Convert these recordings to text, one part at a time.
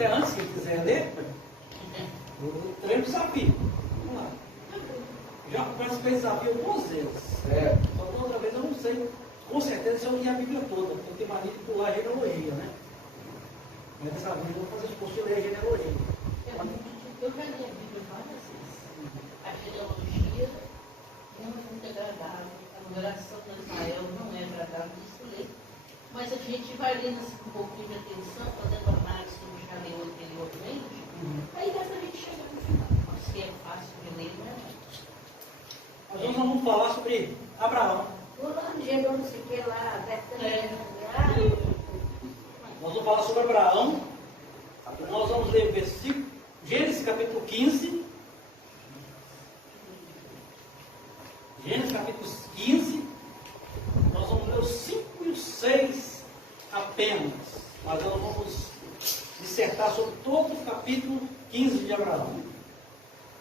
até antes, quem quiser ler, o treino desafio. Vamos lá. Já participei do desafio algumas vezes. Só que outra vez eu não sei. Com certeza se eu li a Bíblia toda, porque eu tenho mania de pular a genealogia, né? Mas dessa vez eu vou fazer o curso de ler a genealogia. Eu já li a Bíblia várias vezes. A genealogia não é muito agradável. A numeração de Israel não é agradável de se ler. Mas a gente vai lendo assim, com um pouquinho de atenção, fazendo análise como já leu anteriormente. Aí dessa a gente chega no final. Se é fácil de ler, não é? Nós vamos falar sobre Abraão. Não sei o que lá, Nós vamos falar sobre Abraão. Nós vamos ler o versículo, Gênesis capítulo 15. Gênesis capítulo 15. Nós vamos ler os 5 e os 6 apenas. Mas nós vamos dissertar sobre todo o capítulo 15 de Abraão.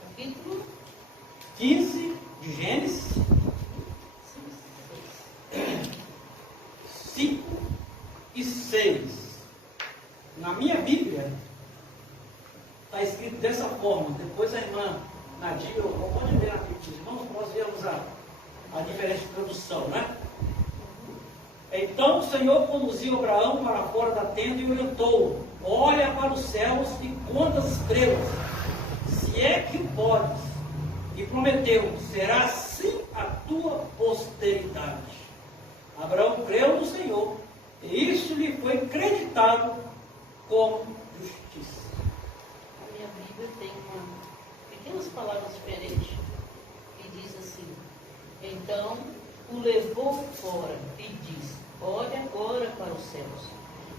Capítulo 15 de Gênesis. 5 e 6. Na minha Bíblia está escrito dessa forma. Depois a irmã Nadia, pode ver na Bíblia dos irmãos, nós vemos a diferente tradução, né? Então o Senhor conduziu Abraão para fora da tenda e orientou: olha para os céus e conta as estrelas, se é que podes. E prometeu: será assim a tua posteridade. Abraão creu no Senhor, e isso lhe foi creditado como justiça. A minha Bíblia tem pequenas palavras diferentes, que diz assim: então o levou fora e disse: olha agora para os céus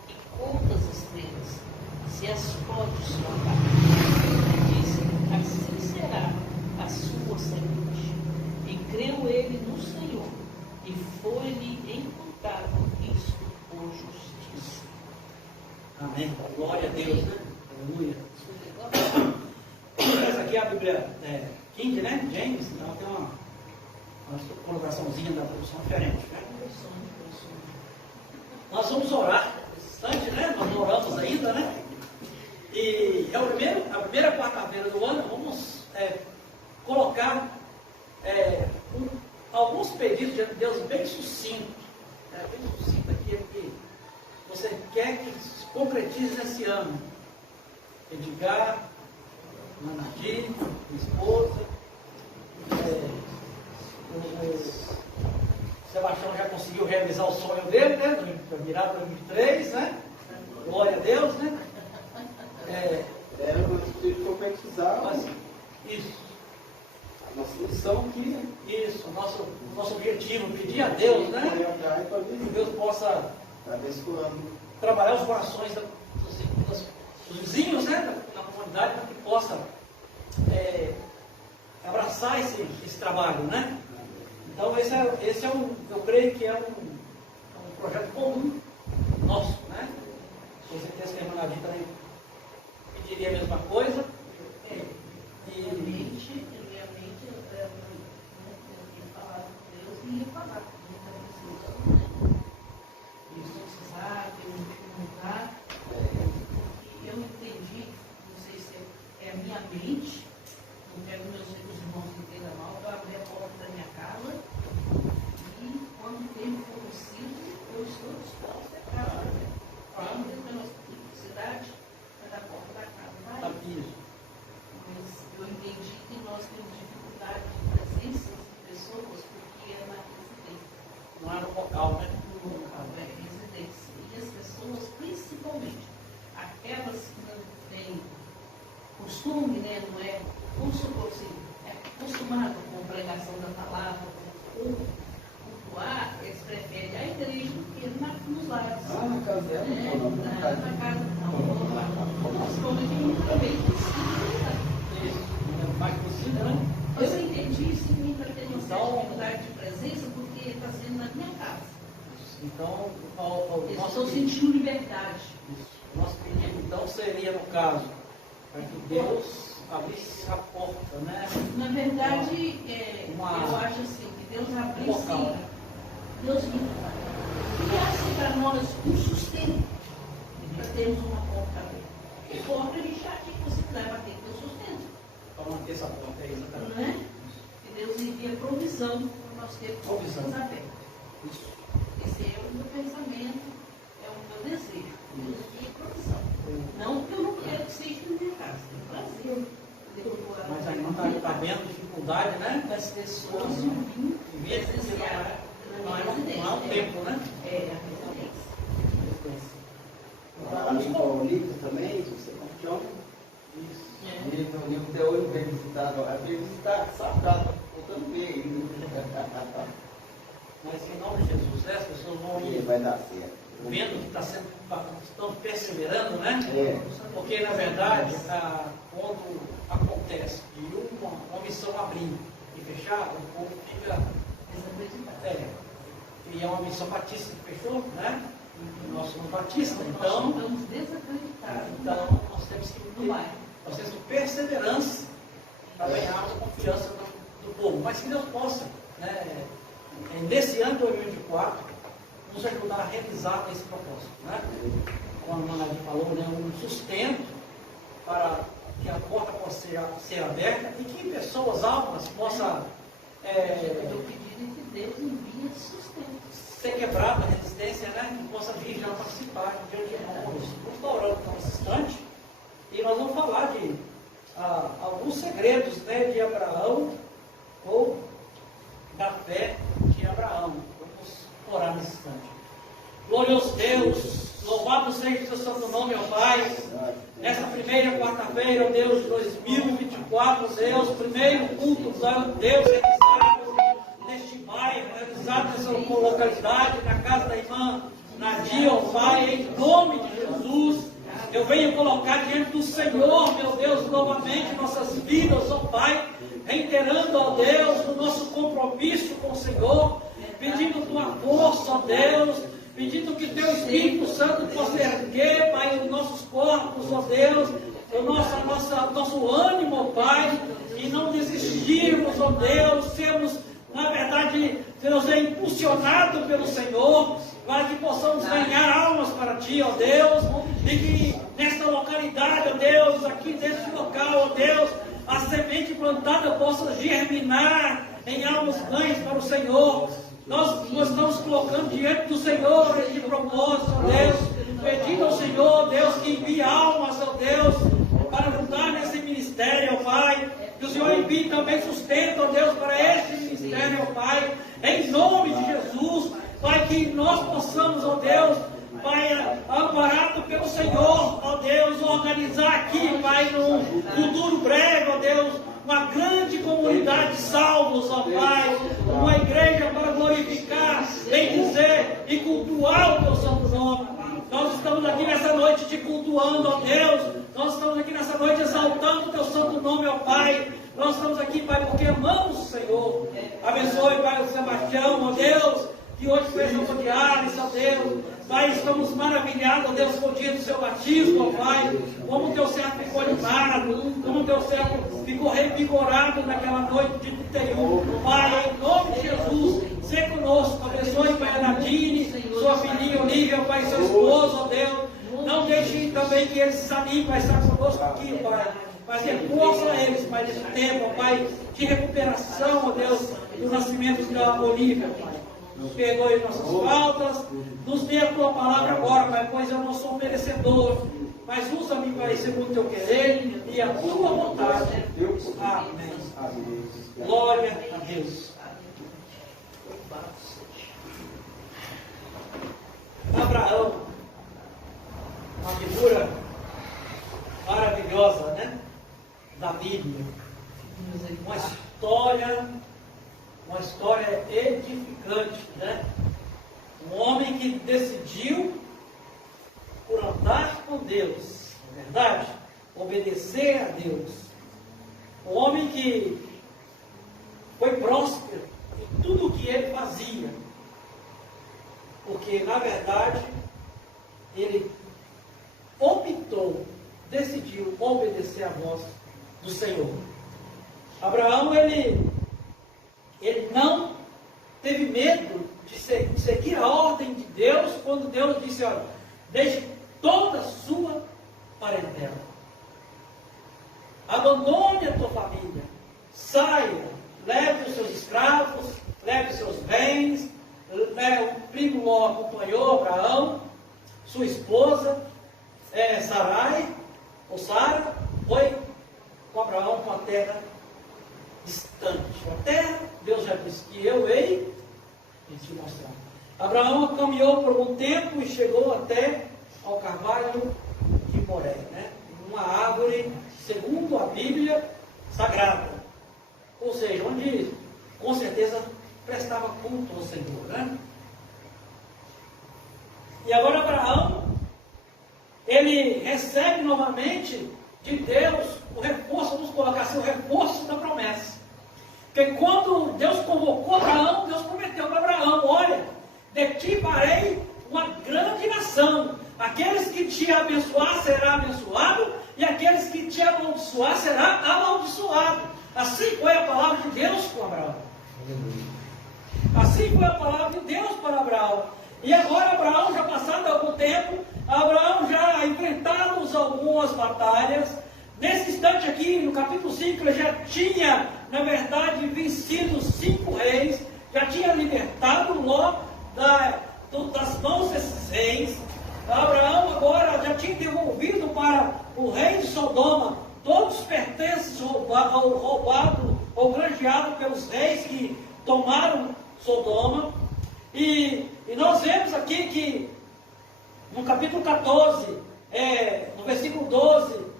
e conta as estrelas, se as podes contar. E disse: assim será a sua semente. E creu ele no Senhor, e foi-lhe imputado isso por justiça. Amém. Glória a Deus, né? Aleluia. Essa aqui é a Bíblia King, né? James, então tem uma colocaçãozinha da tradução diferente, né? Nós vamos orar bastante, né? Nós não oramos ainda, né? E é a primeira quarta-feira do ano, vamos colocar alguns pedidos de Deus bem sucintos. Bem sucinto aqui, que você quer que se concretize nesse ano. Edgar, Nadir, minha esposa, o Sebastião já conseguiu realizar o sonho dele, né? Para virar para 2023, né? Glória a Deus, né? Eu concretizar isso. a nossa missão aqui. Isso, o nosso objetivo, pedir a Deus, né? Que Deus possa trabalhar os corações dos vizinhos, né? Da comunidade, para que possa abraçar esse trabalho, né? Então esse é eu creio que é um projeto comum nosso, né? Com certeza que a irmã Nadia também pediria a mesma coisa. Realmente, eu tinha falado com Deus e ia falar, porque está precisando, né? Isso precisar, ter um lugar. E eu entendi, não sei se é a minha mente, não quero meus irmãos que entendam mal, eu abri a porta da minha casa e quando o tempo for possível, eu estou disposta a casa. Falando da nossa cidade, é da porta da casa. Vai. Mas eu entendi que nós temos dificuldade de presença de pessoas porque é na residência. Não é no local, né? No local, é residência. E as pessoas, principalmente, aquelas que não têm costume, né? Não é, vamos supor assim, é acostumado com a pregação da palavra, com cultuar, eles preferem a igreja do que nos lares. Na casa dela, não. Na casa não. Principalmente muito também Mais possível, né? eu entendi sim para ter uma certa dificuldade de presença porque está sendo na minha casa. Então, Eu estou sentindo liberdade. nosso pedido então seria, no caso, para que Deus abrisse a porta, né? Na verdade, eu acho assim, que Deus abrisse, Deus criasse para nós um sustento para termos uma porta aberta. E for acreditar que você vai ter que ter o sustento. Para manter essa porta aí, exatamente. Não é? E Deus envia provisão para nós termos Provisão. portas abertas. Isso. Esse é o meu pensamento, é o meu desejo. Deus envia provisão. Não que eu não quero que seja na minha casa, tem prazer. Mas aí não está vendo dificuldade, né? Das pessoas vindo presenciar. Não é um tempo, né? É, a residência. Ali com o Nico também, você funciona. É. O Nico até hoje vem visitar agora. Vem visitar, sabe, tá voltando bem ainda. Mas em nome de Jesus, as pessoas vão E ir vai dar certo. vendo que estão perseverando, né? É. Porque, na verdade, quando acontece de uma missão abrir e fechar, o povo fica. E é uma missão batista que fechou, né? Nós somos batistas, então. Estamos desacreditados. Então, nós temos que Não vai. nós temos perseverança para ganharmos a confiança do povo. Mas que Deus possa, né, nesse ano de 2024, nos ajudar a realizar esse propósito. Né? Como a irmã Nadir falou, né, um sustento para que a porta possa ser aberta e que pessoas, almas, possam Eu pedi que Deus envie esse sustento. ser quebrada a resistência, né? Que possa vir já participar de Deus de irmãos. Vamos estar orando por esse instante e nós vamos falar de alguns segredos, né, de Abraão ou da fé de Abraão. Vamos orar nesse instante. Glorioso Deus, louvado seja o teu santo nome, ó Pai. Nessa primeira quarta-feira, ó Deus, de 2024, Deus, primeiro culto, Deus, realizado neste bairro, realizado nessa localidade, na casa da irmã Nadir, ó Pai, em nome de Jesus, eu venho colocar diante do Senhor, meu Deus, novamente nossas vidas, ó Pai, reiterando, ó Deus, o nosso compromisso com o Senhor, pedindo tua força, ó Deus, pedindo que teu Espírito Santo possa erguer, Pai, os nossos corpos, ó Deus, o nosso ânimo, ó Pai, e não desistirmos, ó Deus, sermos, na verdade, Deus, impulsionados pelo Senhor, para que possamos ganhar almas para Ti, ó Deus, e que nesta localidade, ó Deus, aqui neste local, ó Deus, a semente plantada possa germinar em almas ganhas para o Senhor. Nós estamos colocando diante do Senhor este propósito, ó Deus, pedindo ao Senhor, Deus, que envie almas, ó Deus, para ajudar nesse ministério, ó Pai. Que o Senhor envie também sustento, ó Deus, para este ministério, ó Pai. Em nome de Jesus, Pai, que nós possamos, ó Deus, Pai, amparado pelo Senhor, ó Deus, organizar aqui, Pai, no futuro breve, ó Deus, uma grande comunidade de salvos, ó Pai, uma igreja para glorificar, bendizer e cultuar o Teu santo nome. Nós estamos aqui nessa noite te cultuando, ó Deus, nós estamos aqui nessa noite exaltando o Teu santo nome, ó Pai. Nós estamos aqui, Pai, porque amamos o Senhor. Abençoe, Pai, o Sebastião, ó Deus, que hoje fez a de Alice, ó Deus. Pai, estamos maravilhados, ó Deus, com o dia do seu batismo, ó Pai. Como o teu servo ficou animado, como o teu servo ficou revigorado naquela noite de 31. Pai, em nome de Jesus, seja conosco. Abençoe, Pai, a Nadine, sua filhinha Olívia, Pai, seu esposo, ó Deus. Não deixe também que eles se desanimem, Pai, estar conosco aqui, Pai. Mas dê força a eles, Pai, nesse tempo, ó Pai, de recuperação, ó Deus, do nascimento da Olívia, Pai. Nos perdoe nossas faltas, nos dê a tua palavra agora, Pai, pois eu não sou merecedor, mas usa-me, Pai, segundo o teu querer e a tua vontade. Amém. Glória a Deus. Abraão, uma figura maravilhosa, né? Da Bíblia. Uma história edificante, né? Um homem que decidiu por andar com Deus, na verdade, obedecer a Deus. Um homem que foi próspero em tudo o que ele fazia, porque, na verdade, ele decidiu obedecer a voz do Senhor. Abraão, ele não teve medo de seguir a ordem de Deus, quando Deus disse, olha, deixe toda a sua parentela. abandone a tua família, saia, leve os seus escravos, leve os seus bens. O primo Ló acompanhou Abraão, sua esposa, Sarai, ou Sara, foi com Abraão para a terra distante. A terra, Deus já disse que eu hei de te mostrar. Abraão caminhou por algum tempo e chegou até ao carvalho de Moré, né? Uma árvore, segundo a Bíblia Sagrada. Ou seja, onde com certeza prestava culto ao Senhor, né? E agora Abraão, ele recebe novamente de Deus o reforço, vamos colocar assim, o reforço da promessa. Porque quando Deus convocou Abraão, Deus prometeu para Abraão: olha, de ti farei uma grande nação. Aqueles que te abençoar será abençoado, e aqueles que te amaldiçoar será amaldiçoado. Assim foi a palavra de Deus com Abraão. Assim foi a palavra de Deus para Abraão. E agora Abraão, já passado algum tempo, Abraão já enfrentado algumas batalhas. Nesse instante aqui, no capítulo 5, ele já tinha, na verdade, vencido 5 reis, já tinha libertado Ló das mãos desses reis. Abraão agora já tinha devolvido para o rei de Sodoma todos os pertences roubados ou granjeados pelos reis que tomaram Sodoma. E nós vemos aqui que no capítulo 14, no versículo 12,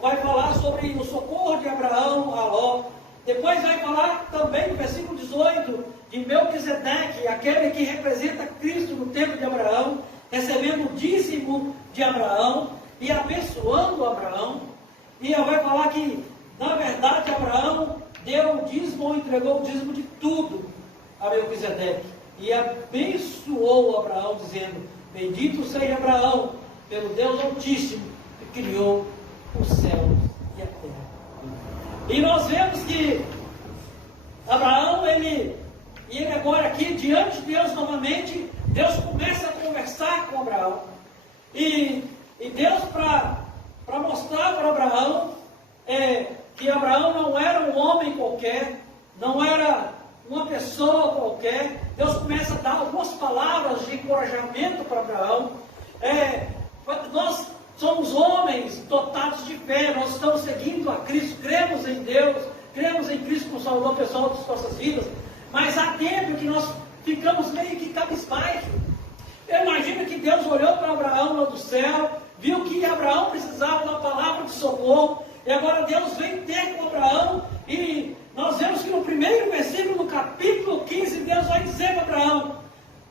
vai falar sobre o socorro de Abraão a Ló. Depois vai falar também no versículo 18 de Melquisedeque, aquele que representa Cristo no tempo de Abraão, recebendo o dízimo de Abraão e abençoando Abraão. E vai falar que, na verdade, Abraão deu o dízimo ou entregou o dízimo de tudo a Melquisedeque. E abençoou Abraão, dizendo: bendito seja Abraão pelo Deus Altíssimo, que criou os céus e a terra. E nós vemos que Abraão, ele agora aqui, diante de Deus novamente, Deus começa a conversar com Abraão. E Deus, para mostrar para Abraão que Abraão não era um homem qualquer, não era uma pessoa qualquer, Deus começa a dar algumas palavras de encorajamento para Abraão. Nós somos homens dotados de fé, nós estamos seguindo a Cristo, cremos em Deus, cremos em Cristo como Salvador pessoal das nossas vidas, mas há tempo que nós ficamos meio que cabisbaixo. Eu imagino que Deus olhou para Abraão lá do céu, viu que Abraão precisava da palavra de socorro, e agora Deus vem ter com Abraão, e nós vemos que no primeiro versículo, no capítulo 15, Deus vai dizer para Abraão: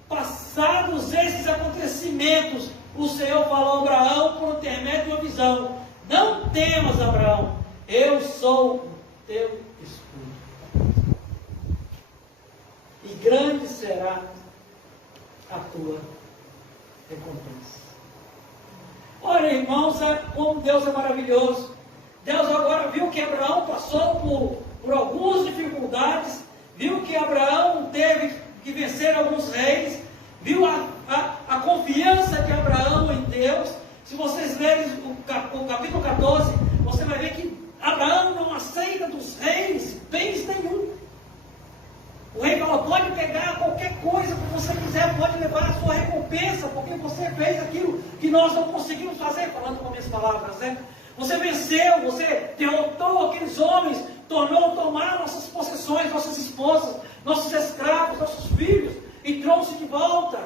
passados esses acontecimentos, o Senhor falou a Abraão por intermédio de uma visão: não temas, Abraão, eu sou o teu escudo, e grande será a tua recompensa. Olha, irmãos, como Deus é maravilhoso. Deus agora viu que Abraão passou por algumas dificuldades, viu que Abraão teve que vencer alguns reis, viu a confiança de Abraão em Deus. Se vocês lerem o capítulo 14, você vai ver que Abraão não aceita dos reis bens nenhum. O rei falou: pode pegar qualquer coisa que você quiser, pode levar a sua recompensa, porque você fez aquilo que nós não conseguimos fazer, falando com minhas palavras, né? Você venceu, você derrotou aqueles homens, tomaram nossas possessões, nossas esposas, nossos escravos, nossos filhos, e trouxe de volta.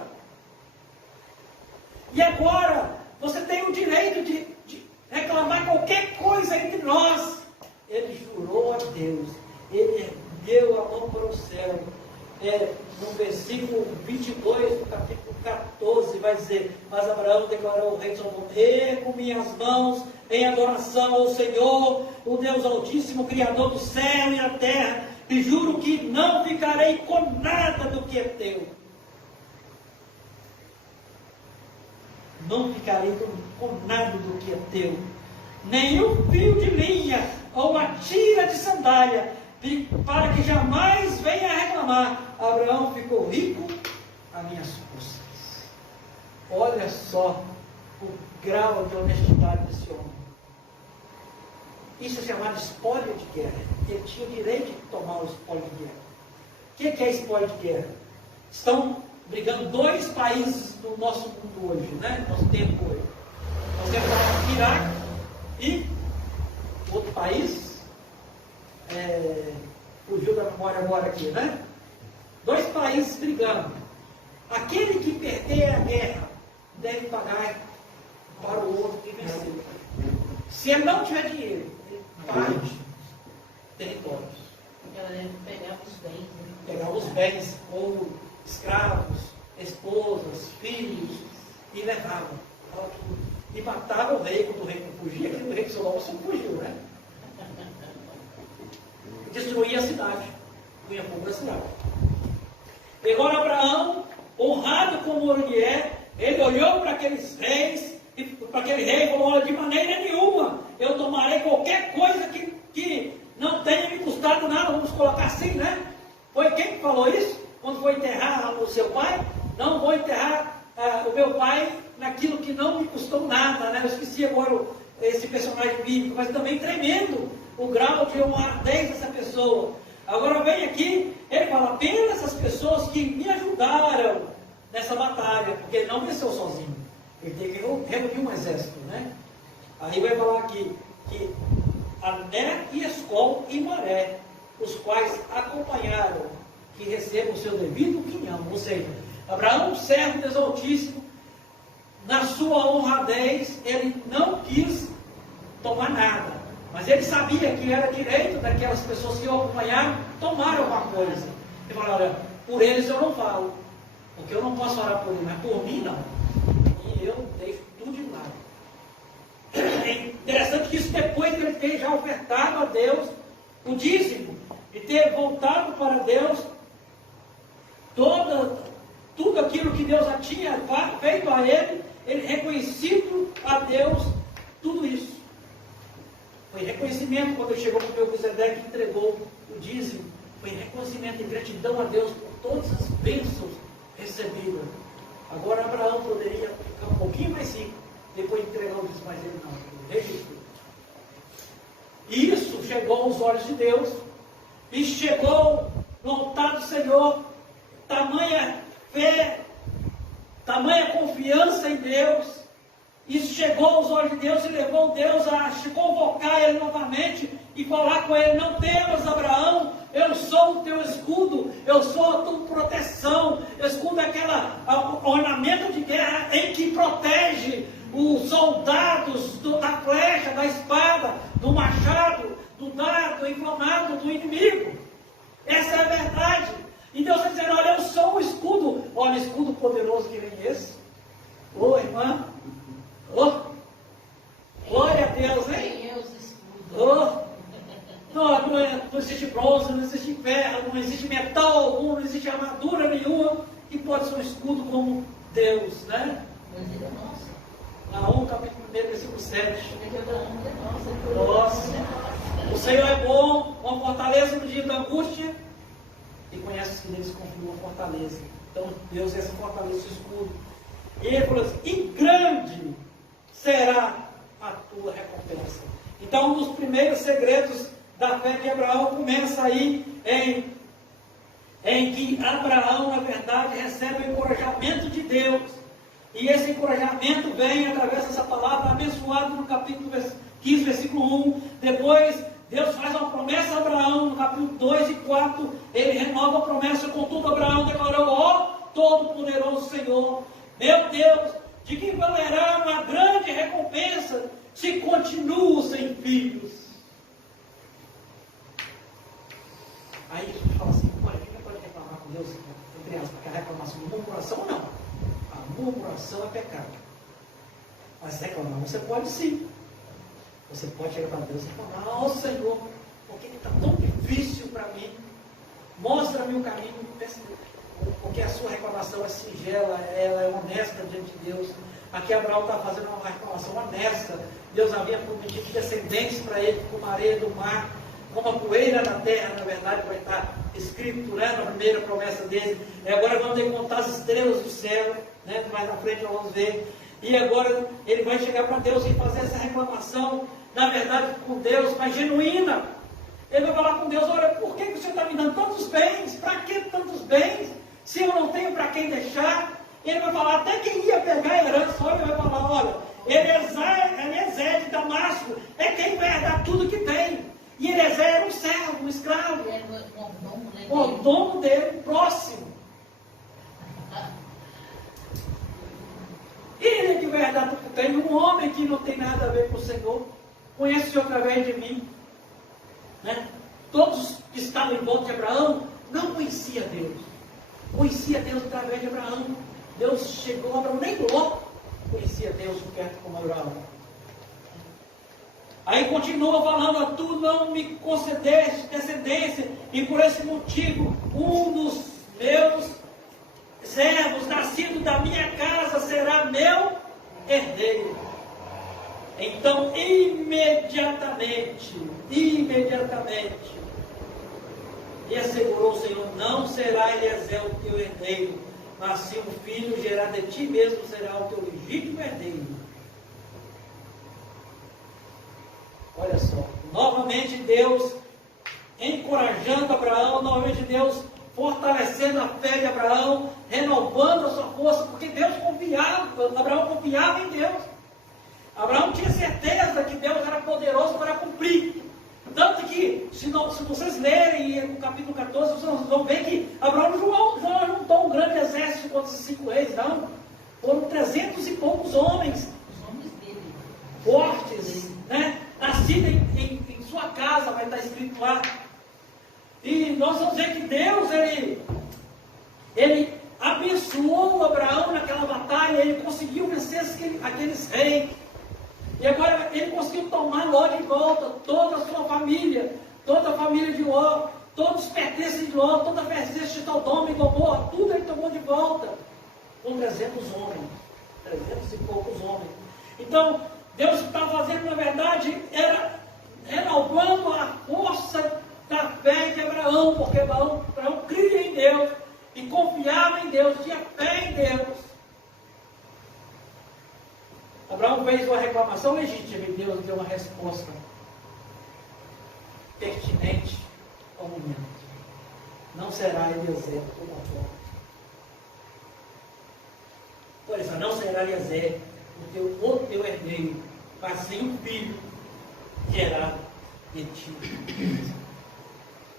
E agora, você tem o direito de reclamar qualquer coisa entre nós. Ele jurou a Deus, ele ergueu a mão para o céu. No versículo 22 do capítulo 14, vai dizer: mas Abraão declarou ao rei de Sodoma: ergo minhas mãos em adoração ao Senhor, o Deus Altíssimo, Criador do céu e da terra, e juro que não ficarei com nada do que é teu. Não ficarei com nada do que é teu, nenhum fio de linha ou uma tira de sandália, para que jamais venha a reclamar. Abraão ficou rico a minhas custas. Olha só o grau de honestidade desse homem. Isso é chamado espólio de guerra. Ele tinha o direito de tomar o espólio de guerra. O que é espólio de guerra? Estão brigando dois países no nosso mundo hoje, né? No nosso tempo hoje. Nós temos o Iraque e outro país, fugiu da memória agora aqui, né? Dois países brigando. Aquele que perder a guerra deve pagar para o outro que venceu. Se ele não tiver dinheiro, ele parte territórios. Pegar os bens. Né? Pegar os bens, ou escravos, esposas, filhos, e levavam. E matava o rei, quando o rei não fugia, aquele rei de Sodoma só fugiu, né? Destruía a cidade, punha fogo na cidade. E agora Abraão, honrado como ele é, ele olhou para aqueles reis, e para aquele rei e falou: olha, de maneira nenhuma eu tomarei qualquer coisa que não tenha me custado nada, vamos colocar assim, né? Foi quem que falou isso? Quando foi enterrar o seu pai? Não vou enterrar o meu pai naquilo que não me custou nada, né? Eu esqueci agora esse personagem bíblico, mas também tremendo o grau de honradez dessa pessoa. Agora vem aqui, ele fala: pena essas pessoas que me ajudaram nessa batalha, porque ele não venceu sozinho, ele teve que reunir um exército, né? Aí vai falar aqui que Ané e Escol e Maré, os quais acompanharam, que recebam o seu devido quinhão. Ou seja, Abraão, servo do Deus Altíssimo, na sua honradez, ele não quis tomar nada, mas ele sabia que era direito daquelas pessoas que o acompanharam tomar alguma coisa. Ele falou: olha, por eles eu não falo, porque eu não posso orar por eles, mas por mim não. E eu deixo tudo de lado. É interessante que isso, depois de ele ter já ofertado a Deus o dízimo, e ter voltado para Deus tudo aquilo que Deus já tinha feito a ele reconhecido a Deus tudo isso. Foi reconhecimento quando ele chegou para o Melquisedeque e entregou o dízimo. Foi reconhecimento e gratidão a Deus por todas as bênçãos recebidas. Agora Abraão poderia ficar um pouquinho mais rico depois de entregar o dízimo, mas ele não, ele registrou. E isso chegou aos olhos de Deus, e chegou no altar do Senhor, tamanha fé, tamanha confiança em Deus. Isso chegou aos olhos de Deus e levou Deus a convocar ele novamente e falar com ele: não temas, Abraão, eu sou o teu escudo, eu sou a tua proteção. O escudo é aquele ornamento de guerra em que protege os soldados da flecha, da espada, do machado, do dardo inflamado do inimigo. Essa é a verdade. E Deus está dizendo: olha, eu sou o escudo. Olha, escudo poderoso que vem esse. Ô, irmã. Ô, glória a Deus, hein? Não existe bronze, não existe ferro, não existe metal algum, não existe armadura nenhuma que pode ser um escudo como Deus, né? Naum, capítulo 1, versículo 7. Nossa, o Senhor é bom, uma fortaleza no dia da angústia, e conhece os que neles confiam a fortaleza. Então Deus é essa fortaleza, esse escudo. E ele falou assim: e grande será a tua recompensa. Então, um dos primeiros segredos da fé de Abraão começa aí em que Abraão, na verdade, recebe o encorajamento de Deus. E esse encorajamento vem através dessa palavra abençoada no capítulo 15, versículo 1. Depois, Deus faz uma promessa a Abraão no capítulo 2 e 4. Ele renova a promessa, contudo, Abraão declarou: ó Todo-Poderoso Senhor, meu Deus, de que valerá uma grande recompensa se continuo sem filhos? Aí a gente fala assim: olha, quem pode reclamar com Deus? Entre aspas, que a reclamação de murmuração não. A murmuração é pecado. Mas reclamar você pode sim. Você pode chegar para Deus e reclamar: ó Senhor, por que está tão difícil para mim? Mostra-me o caminho. Porque a sua reclamação é singela, ela é honesta diante de Deus. Aqui Abraão está fazendo uma reclamação honesta. Deus havia prometido descendentes para ele, como a areia do mar, como a poeira da terra, na verdade, vai estar escrito, né, na primeira promessa dele. E agora vamos ter que contar as estrelas do céu, né, mais na frente nós vamos ver. E agora ele vai chegar para Deus e fazer essa reclamação, na verdade com Deus, mas genuína. Ele vai falar com Deus: olha, por que o Senhor está me dando tantos bens? Para que tantos bens? Se eu não tenho para quem deixar? Ele vai falar, até quem ia pegar a herança, olha, ele vai falar: olha, Eliezer de Damasco é quem vai herdar tudo que tem. E Eliezer era um servo, um escravo, o dono dele, próximo. Ele é que vai herdar tudo que tem. Um homem que não tem nada a ver com o Senhor, conhece o Senhor através de mim. Né? Todos que estavam em volta de Abraão não conhecia Deus. Conhecia Deus através de Abraão. Deus chegou a Abraão, nem Ló conhecia Deus perto como Abraão. Aí continua falando: tu não me concedeste descendência, e por esse motivo um dos meus servos, nascido da minha casa, será meu herdeiro. Então, imediatamente, e assegurou o Senhor: não será Eliezer o teu herdeiro, mas se um filho gerado de ti mesmo será o teu legítimo herdeiro. Olha só, novamente Deus encorajando Abraão, novamente Deus fortalecendo a fé de Abraão, renovando a sua força, porque Abraão confiava em Deus. Abraão tinha certeza que Deus era poderoso para cumprir. Tanto que, se vocês lerem no capítulo 14, vocês vão ver que Abraão não juntou um grande exército contra esses 5 reis, não. Foram 300 e poucos homens. Os homens dele. Fortes, né? Nascidos em sua casa, vai estar escrito lá. E nós vamos ver que Deus, ele abençoou Abraão naquela batalha, ele conseguiu vencer aqueles reis. E agora ele conseguiu tomar Ló de volta, toda a sua família, toda a família de Ló, todos os pertences de Ló, toda a pertença de Sodoma e Gomorra, tudo ele tomou de volta, com 300 homens, 300 e poucos homens. Então, Deus está fazendo, na verdade, era renovando a força da fé de Abraão, porque Abraão cria em Deus, e confiava em Deus, tinha fé em Deus. Abraão fez uma reclamação legítima e Deus deu uma resposta pertinente ao momento. Não será Eliezer toda forma. Por isso, não será Eliezer o teu herdeiro, mas sim um filho gerado de ti.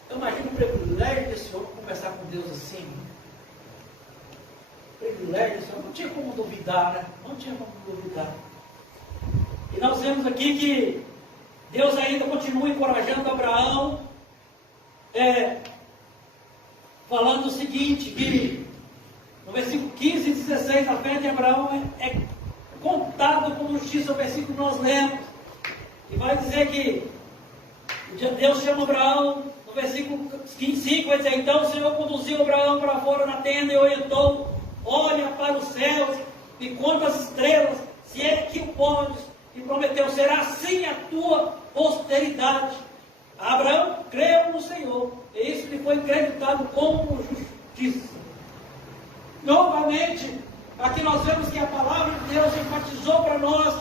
Eu imagino o privilégio desse homem conversar com Deus assim. Privilégio desse homem, não tinha como duvidar, né? Não tinha como duvidar. E nós vemos aqui que Deus ainda continua encorajando Abraão, falando o seguinte, que no versículo 15 e 16, a fé de Abraão é contada como justiça, o versículo que nós lemos, e vai dizer que Deus chama Abraão, no versículo 5 vai dizer: então o Senhor conduziu Abraão para fora da tenda e orientou: olha para os céus e conta as estrelas, se é que o podes, e prometeu: será assim a tua posteridade. Abraão creu no Senhor, e isso lhe foi acreditado como justiça. Novamente, aqui nós vemos que a palavra de Deus enfatizou para nós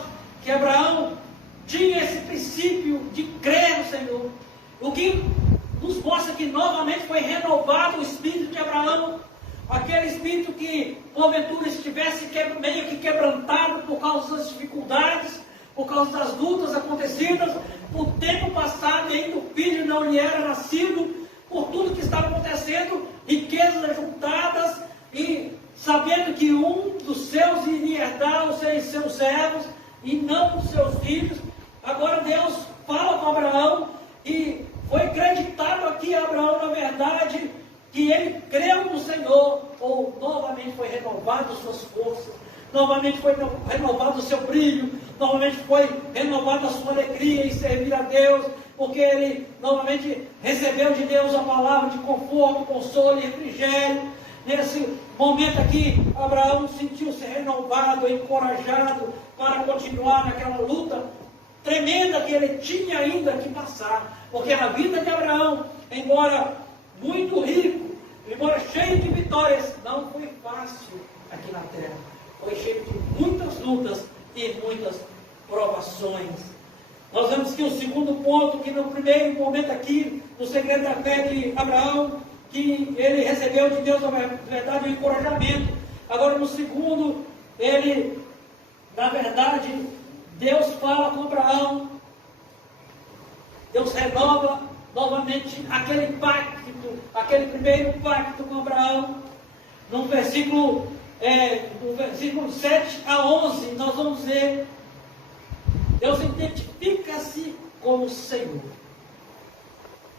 que Abraão tinha esse princípio de crer no Senhor, o que nos mostra que novamente foi renovado o espírito de Abraão, aquele espírito que porventura estivesse meio que quebrantado por causa das dificuldades, por causa das lutas acontecidas, por tempo passado e ainda o filho não lhe era nascido, por tudo que estava acontecendo, riquezas ajuntadas, e sabendo que um dos seus iria herdar os seus servos e não os seus filhos. Agora Deus fala com Abraão, e foi acreditado aqui a Abraão, na verdade, que ele creu no Senhor, ou novamente foi renovado as suas forças, novamente foi renovado o seu brilho, novamente foi renovada a sua alegria em servir a Deus, porque ele novamente recebeu de Deus a palavra de conforto, consolo e refrigério. Nesse momento aqui, Abraão sentiu-se renovado, encorajado para continuar naquela luta tremenda que ele tinha ainda que passar, porque a vida de Abraão, embora muito rico, embora cheio de vitórias, não foi fácil aqui na terra. foi cheio de muitas lutas e muitas provações. Nós vemos que o segundo ponto, que no primeiro momento aqui, no segredo da fé de Abraão, que ele recebeu de Deus, na verdade, o encorajamento. Agora, no segundo, ele, na verdade, Deus fala com Abraão, Deus renova novamente aquele pacto, aquele primeiro pacto com Abraão. No versículo 7 a 11, nós vamos ver, Deus identifica-se como Senhor.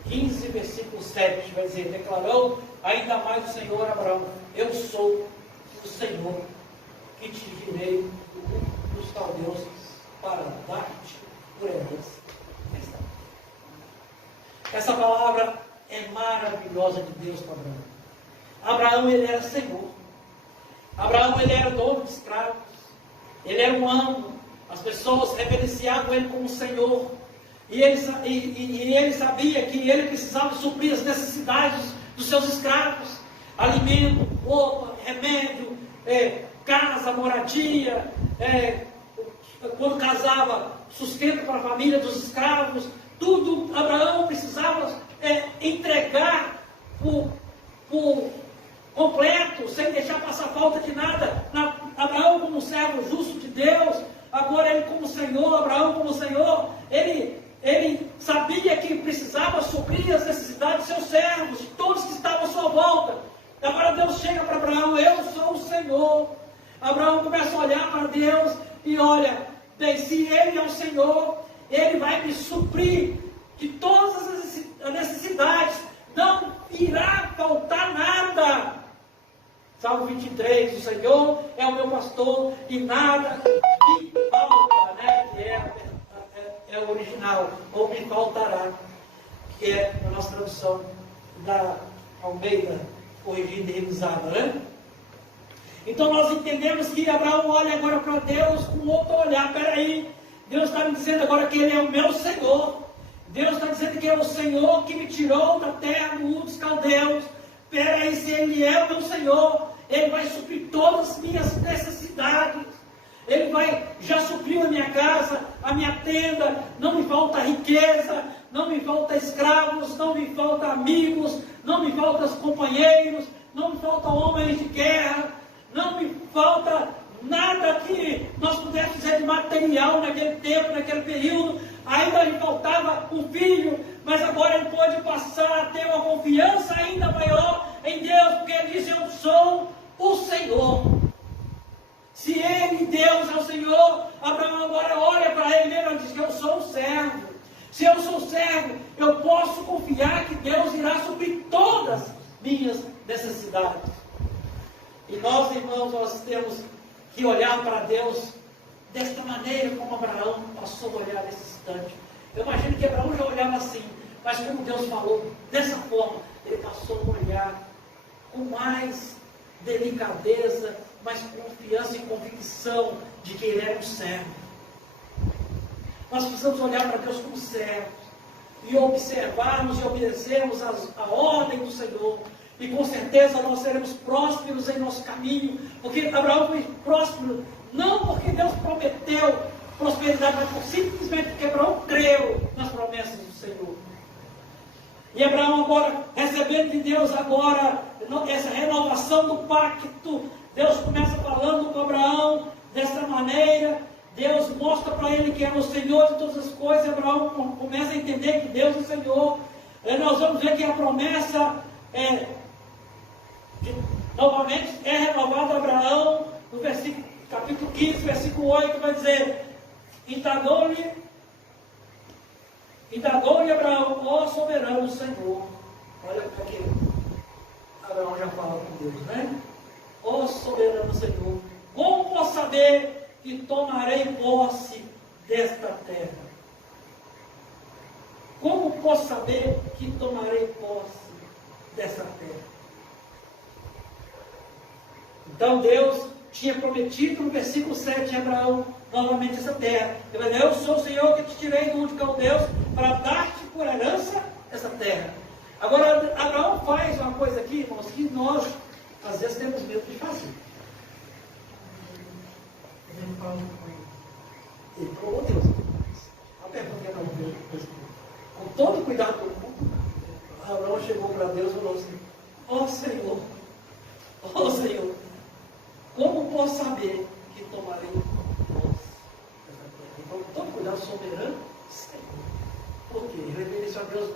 15, versículo 7, vai dizer, declarou ainda mais o Senhor a Abraão: eu sou o Senhor que te tirei dos caldeus para dar-te por herança esta terra. Essa palavra é maravilhosa de Deus para Abraão. Abraão, ele era Senhor. Abraão, ele era dono de escravos. Ele era um amo. As pessoas reverenciavam ele como Senhor. E ele sabia que ele precisava suprir as necessidades dos seus escravos: alimento, roupa, remédio, casa, moradia, quando casava, sustento para a família dos escravos. Tudo Abraão precisava entregar por completo, sem deixar passar falta de nada. Abraão, como servo justo de Deus, agora ele como Senhor, Abraão como Senhor, ele sabia que precisava suprir as necessidades de seus servos, de todos que estavam à sua volta. Agora Deus chega para Abraão: eu sou o Senhor. Abraão começa a olhar para Deus e olha, bem, se Ele é o Senhor, Ele vai me suprir de todas as necessidades, não irá faltar nada. Salmo 23, o Senhor é o meu pastor e nada me falta, né? Que é o original, ou me faltará, que é a nossa tradução da Almeida, corrigida e revisada, né? Então nós entendemos que Abraão olha agora para Deus com outro olhar. Peraí, Deus está me dizendo agora que Ele é o meu Senhor. Deus está dizendo que é o Senhor que me tirou da terra do dos caldeus. Peraí, se Ele é o meu Senhor, Ele vai suprir todas as minhas necessidades. Ele já supriu a minha casa, a minha tenda. Não me falta riqueza, não me falta escravos, não me falta amigos, não me falta companheiros, não me falta homens de guerra, não me falta nada que nós pudéssemos dizer de material naquele tempo, naquele período. Ainda lhe faltava um filho, mas agora ele pode passar a ter uma confiança ainda maior em Deus, porque ele diz: eu sou o Senhor. Se ele, Deus, é o Senhor, Abraão agora olha para ele mesmo e diz: eu sou o servo. Se eu sou servo, eu posso confiar que Deus irá suprir todas as minhas necessidades. E nós, irmãos, nós temos que olhar para Deus desta maneira como Abraão passou a olhar nesse instante. Eu imagino que Abraão já olhava assim, mas como Deus falou dessa forma, ele passou a olhar com mais delicadeza, mais confiança e convicção de que ele era um servo. Nós precisamos olhar para Deus como servos e observarmos e obedecermos a ordem do Senhor. E com certeza nós seremos prósperos em nosso caminho, porque Abraão foi próspero, não porque Deus prometeu prosperidade, mas simplesmente porque Abraão creu nas promessas do Senhor. E Abraão agora, recebendo de Deus agora essa renovação do pacto, Deus começa falando com Abraão dessa maneira. Deus mostra para ele que é o Senhor de todas as coisas. E Abraão começa a entender que Deus é o Senhor. E nós vamos ver que a promessa novamente é renovada a Abraão no capítulo 15, versículo 8, vai dizer: indagou-lhe Abraão, ó soberano Senhor. Olha para que Abraão já fala com Deus, né? Ó soberano Senhor, como posso saber que tomarei posse desta terra? Como posso saber que tomarei posse dessa terra? Então Deus tinha prometido no versículo 7 a Abraão novamente essa terra. Ele vai dizer: eu sou o Senhor que te tirei do mundo de caldeus para dar-te por herança essa terra. Agora Abraão faz uma coisa aqui, irmãos, que nós às vezes temos medo de fazer. falando com ele. Ele falou, Deus, a pergunta que Abraão fez, com todo cuidado do mundo, Abraão chegou para Deus e falou assim, ó Senhor, como posso saber que tomarei posse dessa terra? Então, com todo cuidado soberano, Senhor. Por quê? Ele reverenciou a Deus de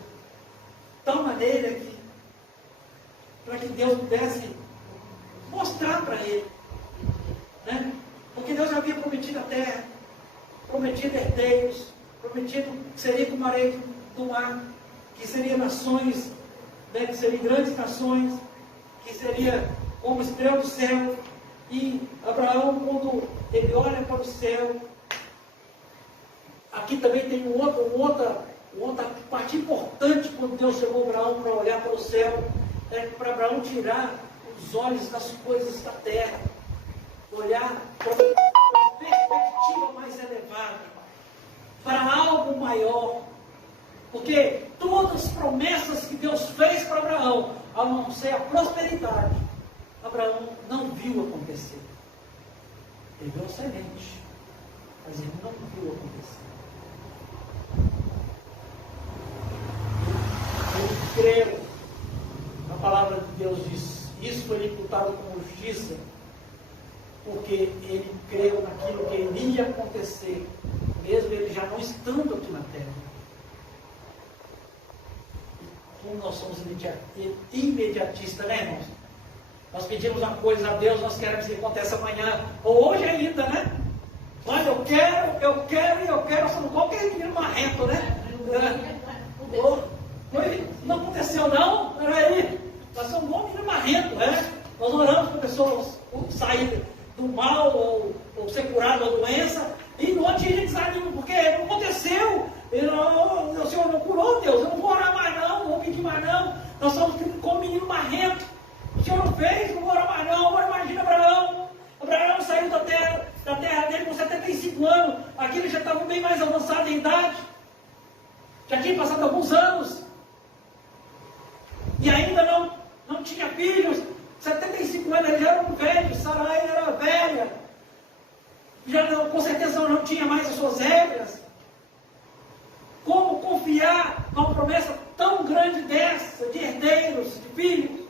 tal maneira que, para que Deus pudesse mostrar para ele, né? Porque Deus já havia prometido a terra, prometido herdeiros, prometido que seria como a areia do mar, que seria nações, né? Que seriam grandes nações, que seria como estrela do céu. E Abraão, quando ele olha para o céu, aqui também tem uma outra parte importante quando Deus chamou Abraão para olhar para o céu, é para Abraão tirar os olhos das coisas da terra, olhar para uma perspectiva mais elevada, para algo maior. Porque todas as promessas que Deus fez para Abraão, a não ser a prosperidade, Abraão não viu acontecer. Ele viu a semente, mas ele não viu acontecer. Ele creu. A palavra de Deus diz, isso foi imputado como justiça, porque ele creu naquilo que iria acontecer, mesmo ele já não estando aqui na terra. Como nós somos imediatistas, né, irmãos? Nós pedimos uma coisa a Deus, nós queremos que aconteça amanhã, ou hoje ainda, né? Mas eu quero, somos qualquer menino marrento, né? Não aconteceu não? Peraí, nós somos um bom menino marrento, né? Nós oramos para pessoas sair do mal, ou ser curado da doença, e no outro dia a gente desanima, porque não aconteceu. O Senhor não curou, Deus, eu não vou orar mais não vou pedir mais não. Nós somos como um menino marrento. O Senhor não fez, não vou orar mais não. Agora imagina Abraão. Abraão saiu da terra dele com 75 anos. Aqui ele já estava bem mais avançado em idade. Já tinha passado alguns anos. E ainda não tinha filhos. 75 anos, ele já era um velho. Sarai era velha. Com certeza não tinha mais as suas regras. Como confiar numa promessa tão grande dessa, de herdeiros, de filhos?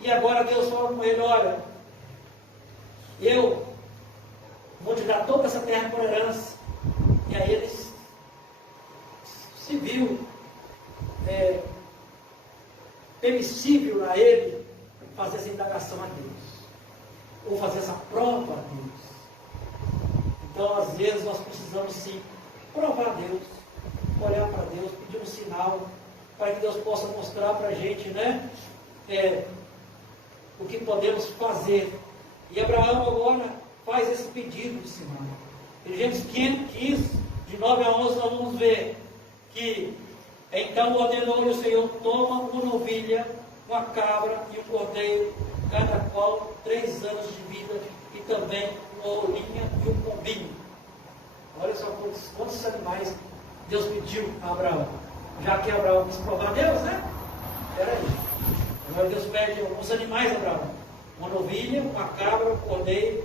E agora Deus fala com ele, olha, eu vou te dar toda essa terra por herança. E aí ele se viu permissível a ele fazer essa indagação a Deus, ou fazer essa prova a Deus. Então, às vezes, nós precisamos sim provar a Deus, olhar para Deus, pedir um sinal, para que Deus possa mostrar para a gente, né, o que podemos fazer. E Abraão agora faz esse pedido de sinal. Em Gênesis 15, de 9 a 11, nós vamos ver que então ordenou-lhe o Senhor, toma uma novilha, uma cabra e um cordeiro, cada qual 3 anos de vida, e também uma ovelhinha e um pombinho. Olha só quantos animais Deus pediu a Abraão. Já que Abraão quis provar a Deus, né? Peraí. Agora Deus pede alguns animais a Abraão. Uma novilha, uma cabra, um cordeiro,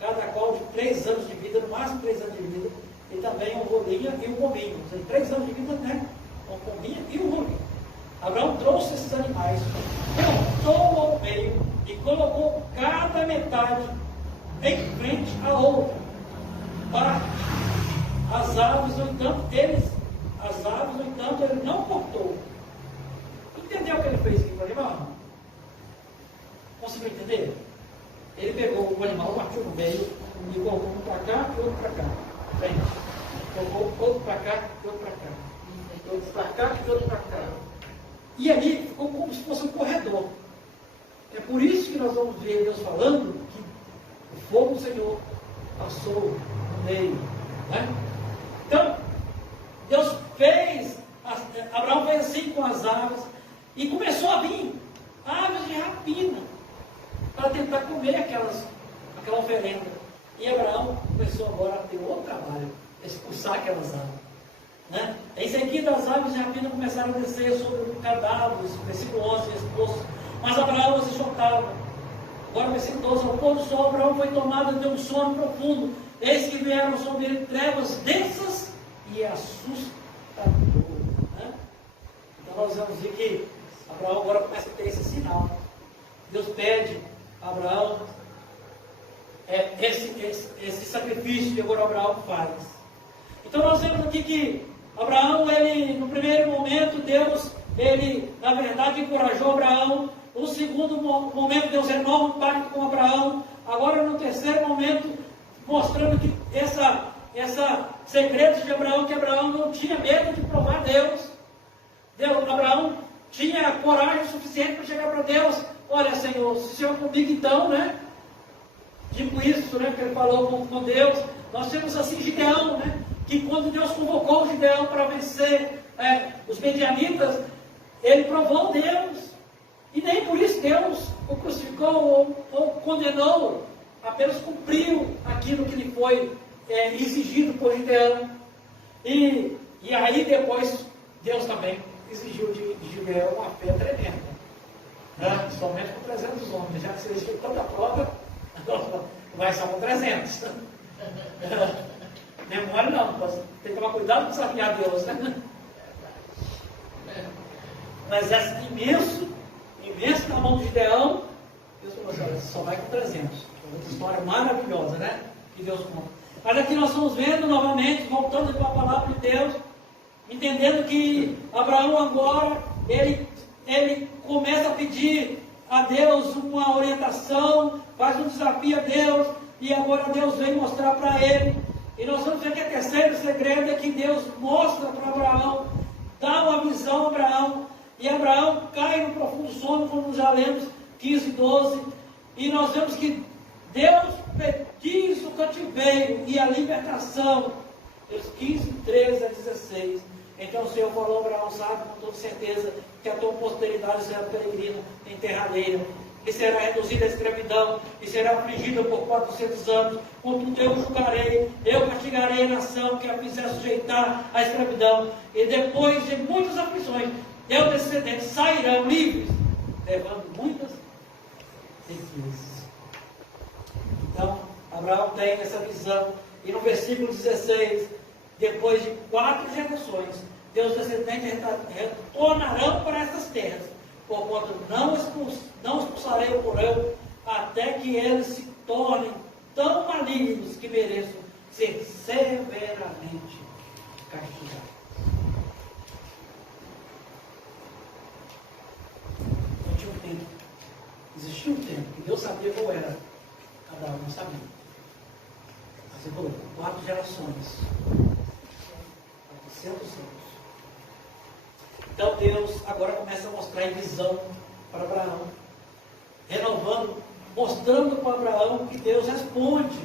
cada qual de 3 anos de vida, no máximo 3 anos de vida, e também uma ovelhinha e um pombinho. Ou seja, 3 anos de vida, né? Uma pombinha e um pombinho. Abraão trouxe esses animais, cortou ao meio e colocou cada metade em frente à outra. Para as aves, no entanto, ele não cortou. Entendeu o que ele fez aqui para o animal? Conseguiu entender? Ele pegou o animal, partiu no meio, e colocou um para cá e outro para cá. Frente. Colocou outro para cá e outro para cá. Outro para cá e outro para cá. E ali ficou como se fosse um corredor. É por isso que nós vamos ver Deus falando que o fogo do Senhor passou no meio. Né? Então, Deus fez, Abraão fez assim com as aves, e começou a vir aves de rapina, para tentar comer aquela oferenda. E Abraão começou agora a ter outro trabalho, expulsar aquelas aves. Né? Em seguida, as aves de rapina começaram a descer sobre cadáveres, versículo 11, exposto. Mas Abraão as enxotava, Agora, versículo 12: ao pôr do sol, Abraão foi tomado de um sono profundo. Eis que vieram sobre ele trevas densas e assustadoras. Né? Então, nós vamos ver que Abraão agora começa a ter esse sinal. Deus pede a Abraão esse sacrifício que agora Abraão faz. Então, nós vemos aqui que Abraão, ele, no primeiro momento, Deus, ele, na verdade, encorajou Abraão. No segundo momento, Deus renova o pacto com Abraão. Agora, no terceiro momento, mostrando que essa segredo de Abraão, que Abraão não tinha medo de provar Deus. Abraão tinha coragem suficiente para chegar para Deus. Olha, Senhor, se o Senhor é comigo, então, né? Tipo isso, né? Que ele falou com Deus. Nós temos assim Gideão, né? Que quando Deus convocou o Gideão para vencer os medianitas, ele provou Deus. E nem por isso Deus o crucificou ou condenou, apenas cumpriu aquilo que lhe foi exigido por Gideão. E aí depois Deus também exigiu de Gideão uma fé tremenda. Né? Somente com 300 homens, já que você existiu tanta prova, vai só com 300. Memória não, tem que tomar cuidado com desafiar Deus, né? Mas é imenso na mão de Gideão. Deus falou assim: olha, só vai com 300. Outra história maravilhosa, né? Que Deus conta. Mas aqui nós estamos vendo novamente, voltando para a palavra de Deus, entendendo que Abraão agora, ele começa a pedir a Deus uma orientação, faz um desafio a Deus, e agora Deus vem mostrar para ele. E nós vamos ver que o terceiro segredo é que Deus mostra para Abraão, dá uma visão a Abraão, e Abraão cai no profundo sono, como já lemos 15, 12, e nós vemos que Deus diz o cativeiro e a libertação, Deus 15, 13 a 16. Então o Senhor falou a Abraão, sabe com toda certeza que a tua posteridade será peregrina em terra alheia, e será reduzida à escravidão, e será afligida por 400 anos. Contudo eu julgarei, eu castigarei a nação que a fizer sujeitar à escravidão, e depois de muitas aflições, teus descendentes sairão livres, levando muitas riquezas. Então, Abraão tem essa visão, e no versículo 16, depois de 4 gerações, teus descendentes retornarão para estas terras, porquanto não expulsarei o porão, até que eles se tornem tão malignos que mereçam ser severamente castigados. Existia um tempo que Deus sabia qual era, Abraão não sabia. Mas ele falou: 4 gerações, 400 anos. Então Deus agora começa a mostrar em visão para Abraão, renovando, mostrando para Abraão que Deus responde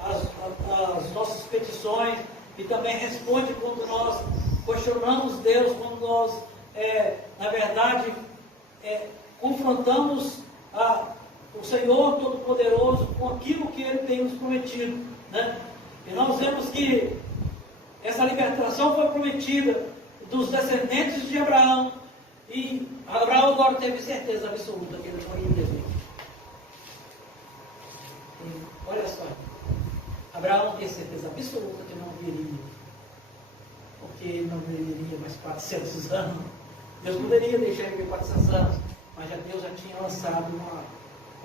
às nossas petições, e também responde quando nós questionamos Deus, quando nós, na verdade, confrontamos o Senhor Todo-Poderoso com aquilo que Ele tem nos prometido, né? E nós vemos que essa libertação foi prometida dos descendentes de Abraão, e Abraão agora teve certeza absoluta que ele não iria ver. Olha só, Abraão tem certeza absoluta que não viria, porque ele não viveria mais 400 anos. Deus poderia deixar ele ver 400 anos, mas Deus já tinha lançado uma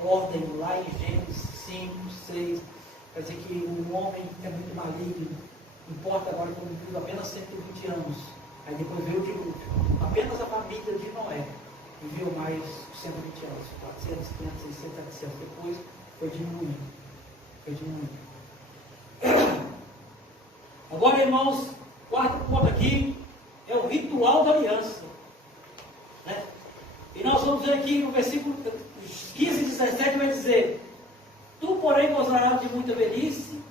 ordem lá em Gênesis 5, 6, quer dizer que o homem é muito maligno, importa agora que ele vive apenas 120 anos. Aí depois veio o dilúvio. Apenas a família de Noé viveu mais 120 anos, 400, 500, 600, 700. Depois foi diminuindo. Agora, irmãos, quarto ponto aqui é o ritual da aliança, né? E nós vamos ver aqui no versículo 15 e 17, vai dizer: tu, porém, gozarás de muita velhice,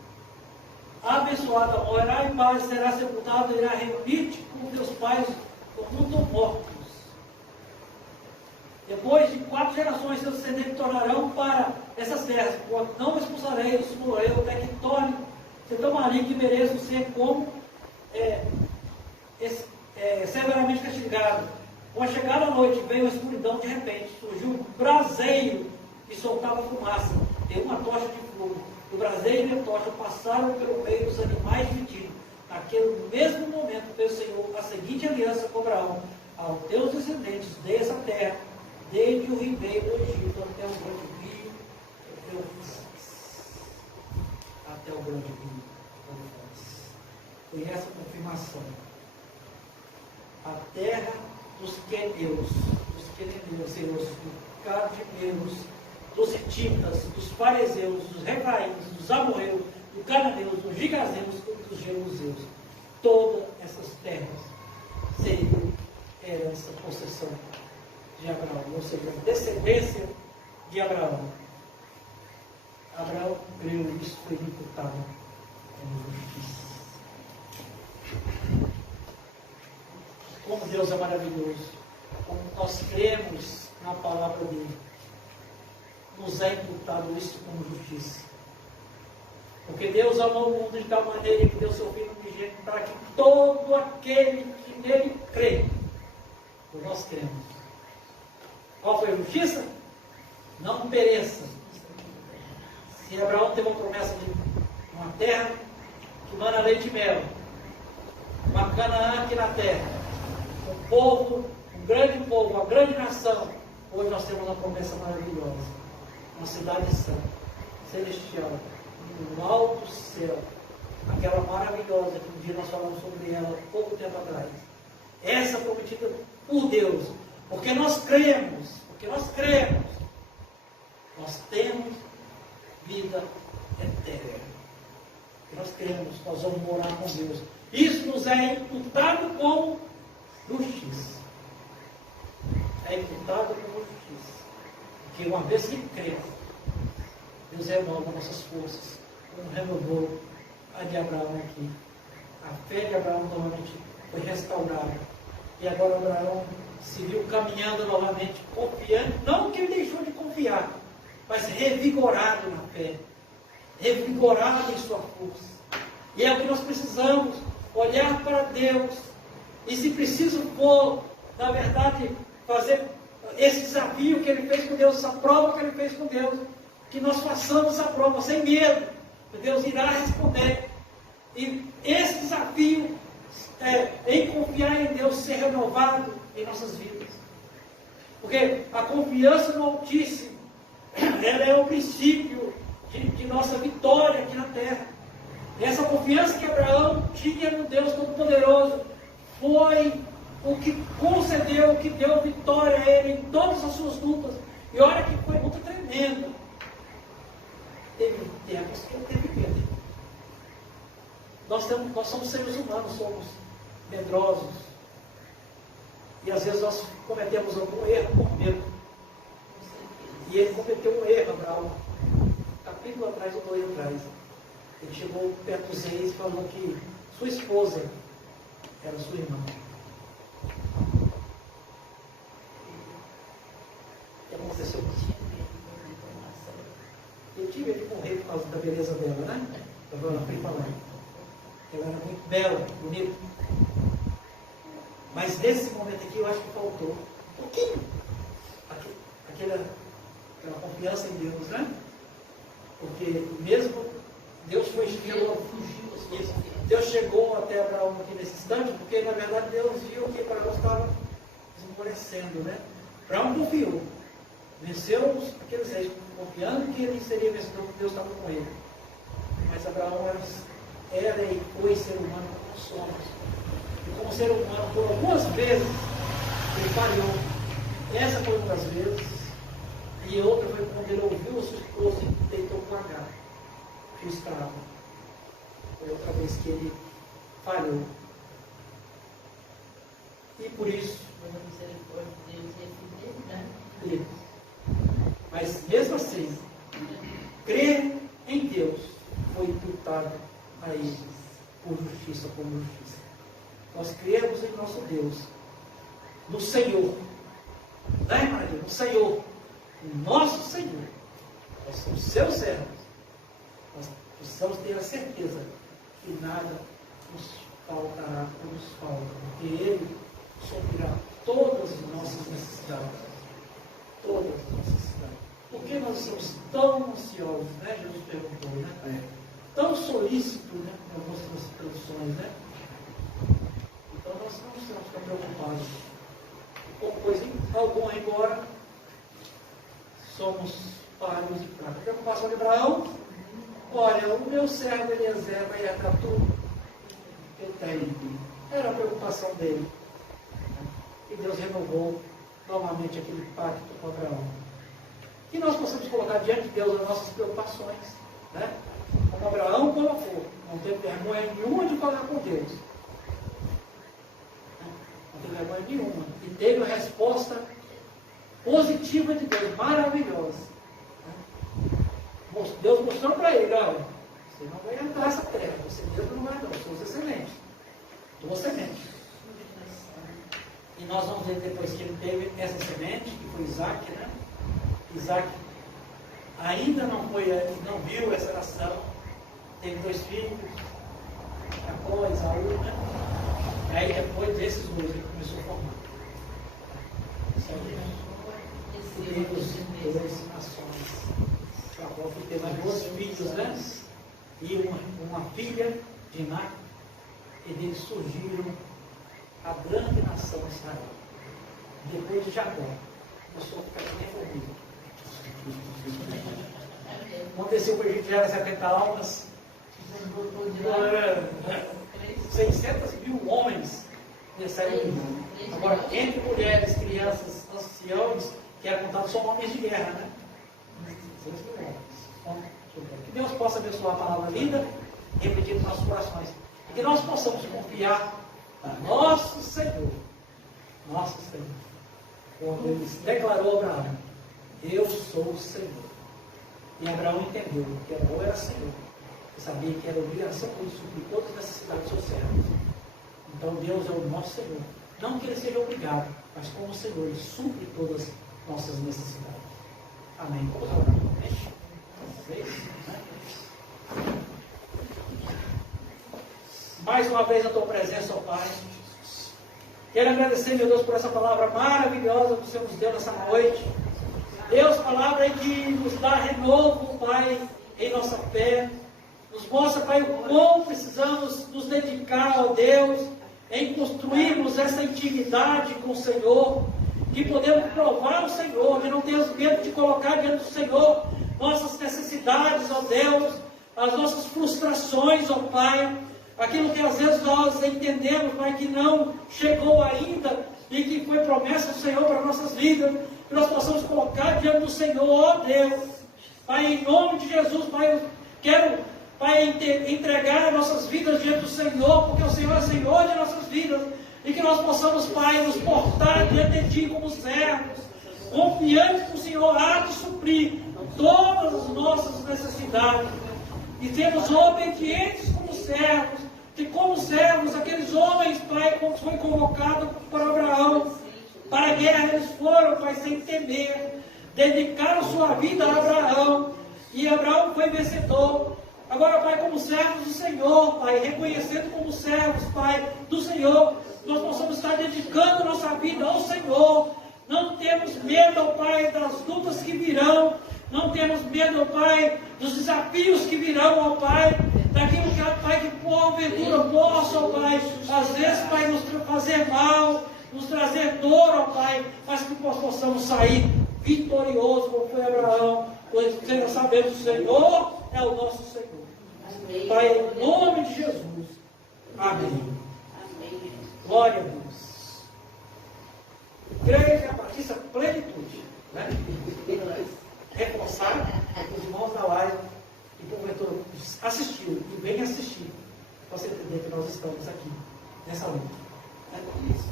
abençoada morará em paz, será sepultado e irá reunir-te com teus pais como mortos. Depois de 4 gerações, seus descendentes tornarão para essas terras, porque não expulsarei os moreus, até que torne ser tão maligno que mereçam ser como severamente castigado. Com a chegada da noite, veio a escuridão, de repente surgiu um braseiro e soltava fumaça, e uma tocha de fogo. O braseiro e a tocha passaram pelo meio dos animais divididos. Naquele mesmo momento fez o Senhor a seguinte aliança com Abraão: aos teus descendentes dei essa terra, desde o ribeiro do Egito até o grande rio Eufrates. Até o grande rio Eufrates. Foi essa confirmação. A terra dos queneus, dos cadimeus, dos hititas, dos fariseus, dos refaíns, dos amorreus, dos cananeus, dos gigazeus e dos jebuseus. Todas essas terras seriam herança, possessão de Abraão, ou seja, a descendência de Abraão. Abraão creu e isso foi imputado como justiça. Como Deus é maravilhoso, como nós cremos na palavra dele, nos é imputado isso como justiça. Porque Deus amou o mundo de tal maneira que deu seu Filho unigênito para que todo aquele que nele crê, nós cremos. Qual foi a justiça? Não pereça. Se Abraão teve uma promessa de uma terra que mana leite e mel, uma Canaã aqui na terra, um povo, um grande povo, uma grande nação. Hoje nós temos uma promessa maravilhosa, uma cidade santa, celestial, no alto céu, aquela maravilhosa que um dia nós falamos sobre ela pouco tempo atrás. Essa prometida por Deus, porque nós cremos, nós temos vida eterna. Nós cremos, nós vamos morar com Deus. Isso nos é imputado como justiça. É imputado como justiça. Porque uma vez que cremos, Deus renova nossas forças, como renovou a de Abraão aqui. A fé de Abraão novamente foi restaurada. E agora Abraão se viu caminhando novamente, confiando, não que ele deixou de confiar, mas revigorado na fé, revigorado em sua força. E é o que nós precisamos, olhar para Deus, e se preciso for, na verdade, fazer esse desafio que ele fez com Deus, essa prova que ele fez com Deus, que nós façamos essa prova sem medo, que Deus irá responder. E esse desafio em confiar em Deus ser renovado em nossas vidas. Porque a confiança no Altíssimo, ela é o princípio de nossa vitória aqui na terra. E essa confiança que Abraão tinha no Deus Todo-Poderoso foi o que concedeu, o que deu vitória a ele em todas as suas lutas. E olha que foi muito tremendo. Teve tempos que ele teve medo. Nós somos seres humanos, somos medrosos. E às vezes nós cometemos algum erro por medo. E ele cometeu um erro, Abraão. Capítulo atrás ou 2 atrás. Ele chegou perto dos reis e falou que sua esposa era sua irmã. O que aconteceu com isso? Eu tive ele morrer por causa da beleza dela, né? Estava na frente falando. Ela era muito bela, bonita. Mas nesse momento aqui eu acho que faltou um pouquinho aquela confiança em Deus, né? Porque mesmo Deus foi fiel, Deus chegou até Abraão aqui nesse instante, porque na verdade Deus viu que Abraão estava esmorecendo, né? Abraão confiou, venceu aqueles reis, confiando que ele seria vencedor, porque Deus estava com ele. Mas Abraão era e foi ser humano como somos. E como ser humano, por algumas vezes, ele falhou. Essa foi uma das vezes. E outra foi quando ele ouviu a sua esposa e tentou pagar o escravo. Foi outra vez que ele falhou. E por isso, mas mesmo assim, crer em Deus foi imputado a eles por justiça, como justiça. Nós cremos em nosso Deus, no Senhor, não é, Maria? No Senhor, o nosso Senhor. Nós somos seus servos. Nós precisamos ter a certeza que nada nos faltará ou nos falta, porque Ele suprirá todas as nossas necessidades. Todas as nossas necessidades. Por que nós estamos tão ansiosos, né? Jesus perguntou, né? Tão solícitos, né? Em algumas traduções, né? Então nós não estamos tão preocupados com coisa alguma, embora somos pagos de prata. A preocupação de Abraão, olha, o meu servo Eliezer vai herdar tudo que eu tenho. Era a preocupação dele. E Deus renovou novamente aquele pacto com Abraão. Que nós possamos colocar diante de Deus as nossas preocupações, né? Como Abraão colocou, não teve vergonha nenhuma de falar com Deus. Não teve vergonha nenhuma. E teve a resposta positiva de Deus, maravilhosa. Deus mostrou para ele, olha, você não vai entrar nessa terra, você mesmo não vai entrar, você usa semente. Tua semente. E nós vamos ver depois que ele teve essa semente, que foi Isaac, né? Isaac ainda não viu essa nação, teve 2 filhos, Jacó, Esaú, né? E aí depois desses 2 ele começou a formar. Teve 2 nações. Jacó teve 2 filhos, né? E uma filha de Iná, e deles surgiram a grande nação Israel. Depois de Jacó, começou a ficar que nem formiga. Aconteceu com o Egito, já era 70 almas, 600 mil homens saíram. Agora, entre mulheres, crianças, anciãos, que eram contados só homens de guerra, né? 600 mil homens. Que Deus possa abençoar a palavra linda, repetir nos nossos corações. E que nós possamos confiar no nosso Senhor. Nosso Senhor. Quando ele declarou a Abraão, eu sou o Senhor. E Abraão entendeu que Abraão era Senhor. E sabia que era obrigação de suprir todas as necessidades dos seus servos. Então Deus é o nosso Senhor. Não que ele seja obrigado, mas como Senhor, ele supre todas as nossas necessidades. Amém. Vamos orar. Mais uma vez a tua presença, ó Pai. Quero agradecer, meu Deus, por essa palavra maravilhosa que o Senhor nos deu nessa noite. Deus, palavra que nos dá renovo, Pai, em nossa fé. Nos mostra, Pai, o quão precisamos nos dedicar, ó Deus, em construirmos essa intimidade com o Senhor, que podemos provar o Senhor, que não temos medo de colocar diante do Senhor nossas necessidades, ó Deus, as nossas frustrações, ó Pai, aquilo que às vezes nós entendemos, Pai, que não chegou ainda e que foi promessa do Senhor para nossas vidas, que nós possamos colocar diante do Senhor, ó Deus. Pai, em nome de Jesus, Pai, eu quero, Pai, entregar nossas vidas diante do Senhor, porque o Senhor é Senhor de nossas vidas, e que nós possamos, Pai, nos portar diante de Ti como servos, confiantes que o Senhor há de suprir todas as nossas necessidades, e sermos obedientes como servos, que como servos, aqueles homens, Pai, como foi convocado por Abraão, para a guerra eles foram, Pai, sem temer, dedicaram sua vida a Abraão, e Abraão foi vencedor. Agora, Pai, como servos do Senhor, Pai, reconhecendo como servos, Pai, do Senhor, nós possamos estar dedicando nossa vida ao Senhor. Não temos medo, ó Pai, das lutas que virão. Não temos medo, ó Pai, dos desafios que virão, ó Pai, daquilo que, ó Pai, que porventura possa, ó Pai, às vezes, Pai, nos fazer mal, nos trazer dor, ó Pai, mas que possamos sair vitorioso, como foi Abraão, pois sabemos que o Senhor é o nosso Senhor. Amém. Pai, em nome de Jesus. Amém. Amém. Glória a Deus. Igreja Batista Plenitude, né? Reforçar os irmãos da live que porventura assistiu e vem assistir, para você entender que nós estamos aqui nessa luta. É isso.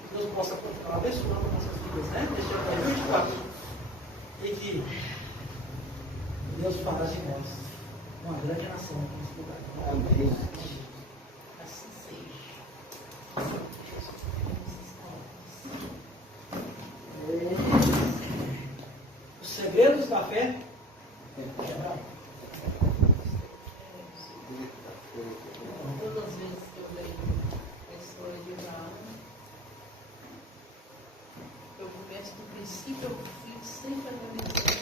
Que Deus possa continuar abençoando nossas vidas, né? Neste ano 2024. E que Deus fará de nós uma grande nação nesse lugar. Amém. Assim seja. Os segredos da fé. Todas as vezes que eu leio a história de Abraão, eu começo mas do princípio ao fim sempre agradecendo.